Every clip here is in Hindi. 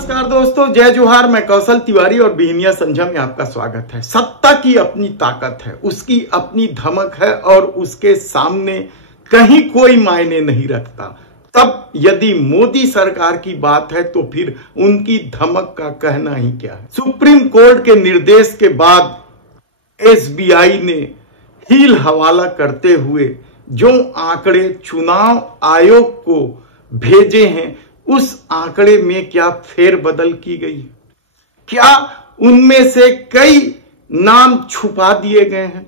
नमस्कार दोस्तों, जय जोहार। मैं कौशल तिवारी और बिहनिया संझा में आपका स्वागत है। सत्ता की अपनी ताकत है, उसकी अपनी धमक है और उसके सामने कहीं कोई मायने नहीं रखता। तब यदि मोदी सरकार की बात है तो फिर उनकी धमक का कहना ही क्या है। सुप्रीम कोर्ट के निर्देश के बाद एसबीआई ने हील हवाला करते हुए जो आंकड़े चुनाव आयोग को भेजे हैं, उस आंकड़े में क्या फेरबदल की गई? क्या उनमें से कई नाम छुपा दिए गए हैं?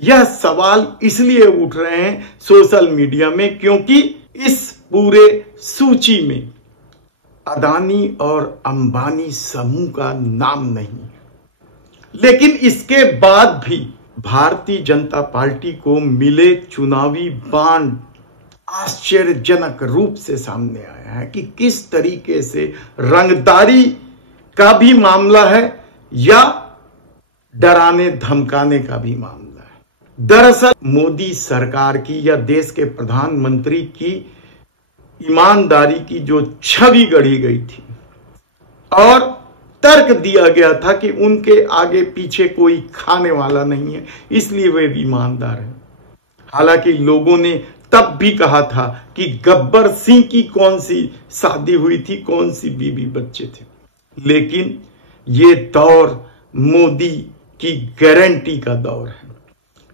यह सवाल इसलिए उठ रहे हैं सोशल मीडिया में क्योंकि इस पूरे सूची में अदानी और अंबानी समूह का नाम नहीं है। लेकिन इसके बाद भी भारतीय जनता पार्टी को मिले चुनावी बांड आश्चर्यजनक रूप से सामने आया है कि किस तरीके से रंगदारी का भी मामला है या डराने धमकाने का भी मामला है। दरअसल मोदी सरकार की या देश के प्रधानमंत्री की ईमानदारी की जो छवि गढ़ी गई थी और तर्क दिया गया था कि उनके आगे पीछे कोई खाने वाला नहीं है, इसलिए वे ईमानदार हैं। हालांकि लोगों ने तब भी कहा था कि गब्बर सिंह की कौन सी शादी हुई थी, कौन सी बीवी बच्चे थे। लेकिन ये दौर मोदी की गारंटी का दौर है,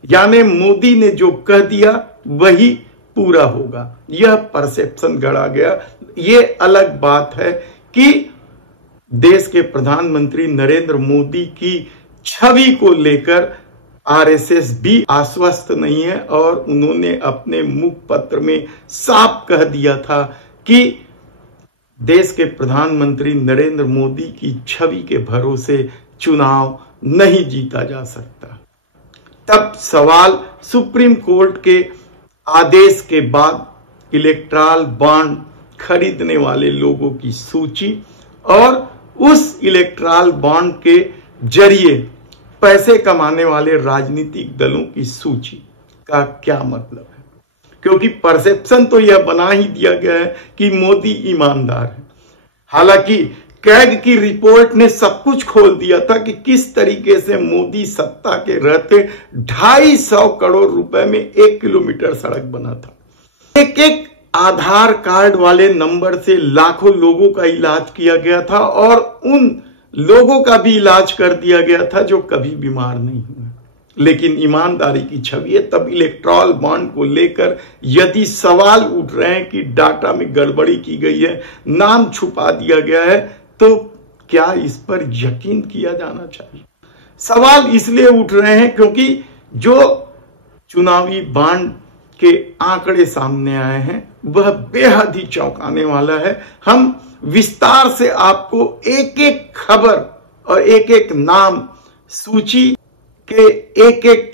यानी मोदी ने जो कह दिया वही पूरा होगा। यह परसेप्शन गढ़ा गया। ये अलग बात है कि देश के प्रधानमंत्री नरेंद्र मोदी की छवि को लेकर आरएसएस भी आश्वस्त नहीं है और उन्होंने अपने मुखपत्र में साफ कह दिया था कि देश के प्रधानमंत्री नरेंद्र मोदी की छवि के भरोसे चुनाव नहीं जीता जा सकता। तब सवाल सुप्रीम कोर्ट के आदेश के बाद इलेक्ट्रल बॉन्ड खरीदने वाले लोगों की सूची और उस इलेक्ट्रल बॉन्ड के जरिए पैसे कमाने वाले राजनीतिक दलों की सूची का क्या मतलब है? क्योंकि परसेप्शन तो यह बना ही दिया गया है कि मोदी ईमानदार है। हालांकि कैग की रिपोर्ट ने सब कुछ खोल दिया था कि किस तरीके से मोदी सत्ता के रहते 250 करोड़ रुपए में 1 किलोमीटर सड़क बना था। एक एक आधार कार्ड वाले नंबर से लाखों लोगों का इलाज किया गया था और उन लोगों का भी इलाज कर दिया गया था जो कभी बीमार नहीं हुए। लेकिन ईमानदारी की छवि है। तब इलेक्ट्रल बॉन्ड को लेकर यदि सवाल उठ रहे हैं कि डाटा में गड़बड़ी की गई है, नाम छुपा दिया गया है, तो क्या इस पर यकीन किया जाना चाहिए? सवाल इसलिए उठ रहे हैं क्योंकि जो चुनावी बॉन्ड के आंकड़े सामने आए हैं वह बेहद ही चौंकाने वाला है। हम विस्तार से आपको एक एक खबर और एक एक नाम, सूची के एक एक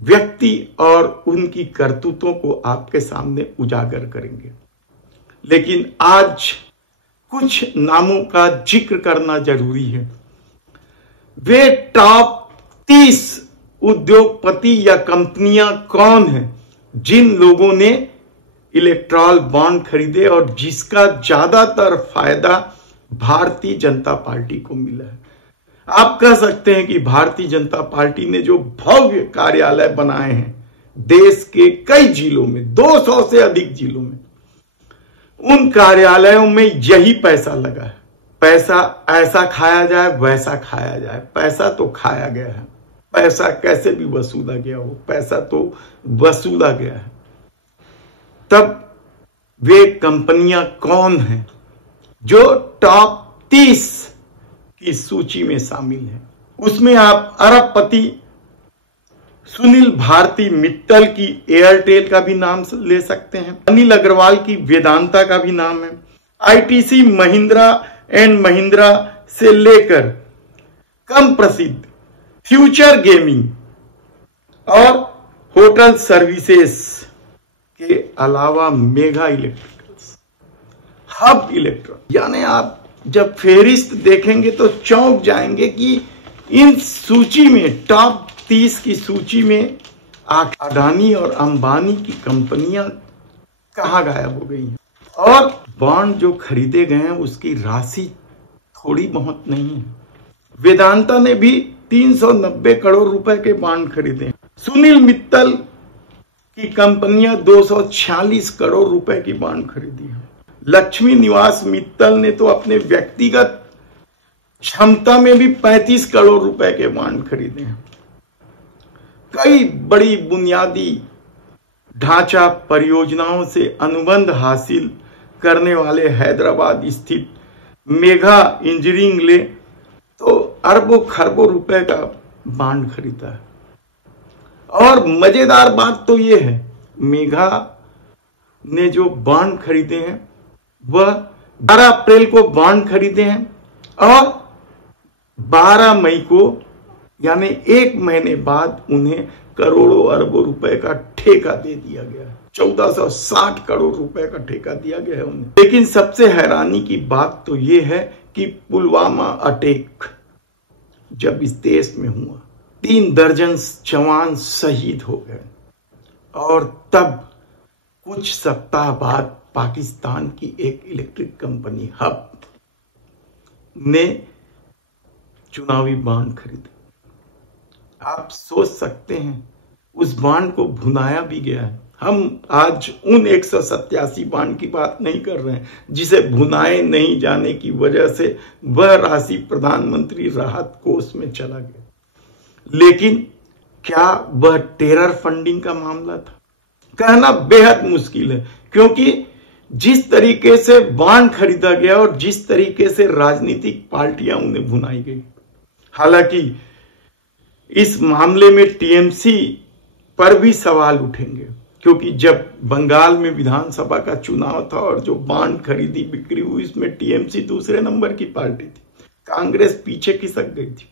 व्यक्ति और उनकी करतूतों को आपके सामने उजागर करेंगे। लेकिन आज कुछ नामों का जिक्र करना जरूरी है। वे टॉप 30 उद्योगपति या कंपनियां कौन हैं जिन लोगों ने इलेक्ट्रल बॉन्ड खरीदे और जिसका ज्यादातर फायदा भारतीय जनता पार्टी को मिला है। आप कह सकते हैं कि भारतीय जनता पार्टी ने जो भव्य कार्यालय बनाए हैं देश के कई जिलों में, 200 से अधिक जिलों में, उन कार्यालयों में यही पैसा लगा है। पैसा ऐसा खाया जाए वैसा खाया जाए, पैसा तो खाया गया है। पैसा कैसे भी वसूला गया हो, पैसा तो वसूला गया है। तब वे कंपनियां कौन हैं जो टॉप 30 की सूची में शामिल हैं? उसमें आप अरबपति सुनील भारती मित्तल की एयरटेल का भी नाम ले सकते हैं। अनिल अग्रवाल की वेदांता का भी नाम है। आईटीसी महिंद्रा एंड महिंद्रा से लेकर कम प्रसिद्ध फ्यूचर गेमिंग और होटल सर्विसेज के अलावा मेगा इलेक्ट्रिकल्स, हब इलेक्ट्रॉनिक, यानी आप जब फेरिस्त देखेंगे तो चौंक जाएंगे कि इन सूची में टॉप 30 की सूची में अडानी और अंबानी की कंपनियां कहां गायब हो गई हैं। और बॉन्ड जो खरीदे गए हैं उसकी राशि थोड़ी बहुत नहीं है। वेदांता ने भी 390 करोड़ रुपए के बॉन्ड खरीदे। सुनील मित्तल की कंपनियां 246 करोड़ रुपए की बॉन्ड खरीदी है। लक्ष्मी निवास मित्तल ने तो अपने व्यक्तिगत क्षमता में भी 35 करोड़ रुपए के बॉन्ड खरीदे हैं। कई बड़ी बुनियादी ढांचा परियोजनाओं से अनुबंध हासिल करने वाले हैदराबाद स्थित मेगा इंजीनियरिंग ले तो अरबों खरबों रुपए का बॉन्ड खरीदा है। और मजेदार बात तो यह है, मेगा ने जो बॉन्ड खरीदे हैं वह 12 अप्रैल को बॉन्ड खरीदे हैं और 12 मई को यानी 1 महीने बाद उन्हें करोड़ों अरबों रुपए का ठेका दे दिया गया है। 1460 करोड़ रुपए का ठेका दिया गया है उन्हें। लेकिन सबसे हैरानी की बात तो यह है कि पुलवामा अटैक जब इस देश में हुआ 3 दर्जन जवान शहीद हो गए और तब कुछ सप्ताह बाद पाकिस्तान की एक इलेक्ट्रिक कंपनी हब ने चुनावी बॉन्ड खरीदे। आप सोच सकते हैं उस बॉन्ड को भुनाया भी गया है। हम आज उन 187 बॉन्ड की बात नहीं कर रहे हैं जिसे भुनाए नहीं जाने की वजह से वह राशि प्रधानमंत्री राहत कोष में चला गया। लेकिन क्या वह टेरर फंडिंग का मामला था? कहना बेहद मुश्किल है, क्योंकि जिस तरीके से बॉन्ड खरीदा गया और जिस तरीके से राजनीतिक पार्टियां उन्हें भुनाई गई। हालांकि इस मामले में टीएमसी पर भी सवाल उठेंगे, क्योंकि जब बंगाल में विधानसभा का चुनाव था और जो बॉन्ड खरीदी बिक्री हुई इसमें टीएमसी दूसरे नंबर की पार्टी थी, कांग्रेस पीछे खिसक गई थी।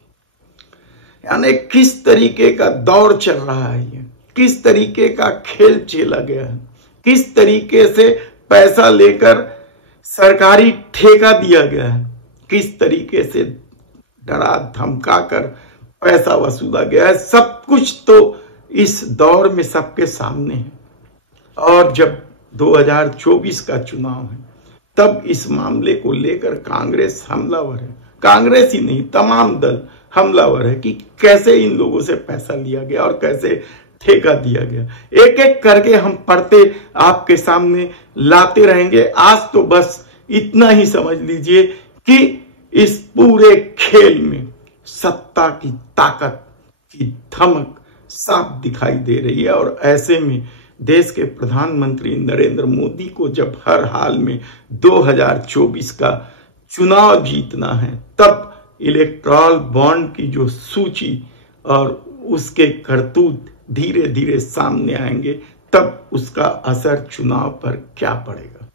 यानी किस तरीके का दौर चल रहा है, ये किस तरीके का खेल खेला गया है, किस तरीके से पैसा लेकर सरकारी ठेका दिया गया है, किस तरीके से डरा धमका कर पैसा वसूला गया है। सब कुछ तो इस दौर में सबके सामने है। और जब 2024 का चुनाव है तब इस मामले को लेकर कांग्रेस हमलावर है। कांग्रेस ही नहीं, तमाम दल हमलावर है कि कैसे इन लोगों से पैसा लिया गया और कैसे ठेका दिया गया। एक एक करके हम पढ़ते आपके सामने लाते रहेंगे। आज तो बस इतना ही समझ लीजिए कि इस पूरे खेल में सत्ता की ताकत की धमक साफ दिखाई दे रही है। और ऐसे में देश के प्रधानमंत्री नरेंद्र मोदी को जब हर हाल में 2024 का चुनाव जीतना है, तब इलेक्टोरल बॉन्ड की जो सूची और उसके करतूत धीरे धीरे सामने आएंगे, तब उसका असर चुनाव पर क्या पड़ेगा।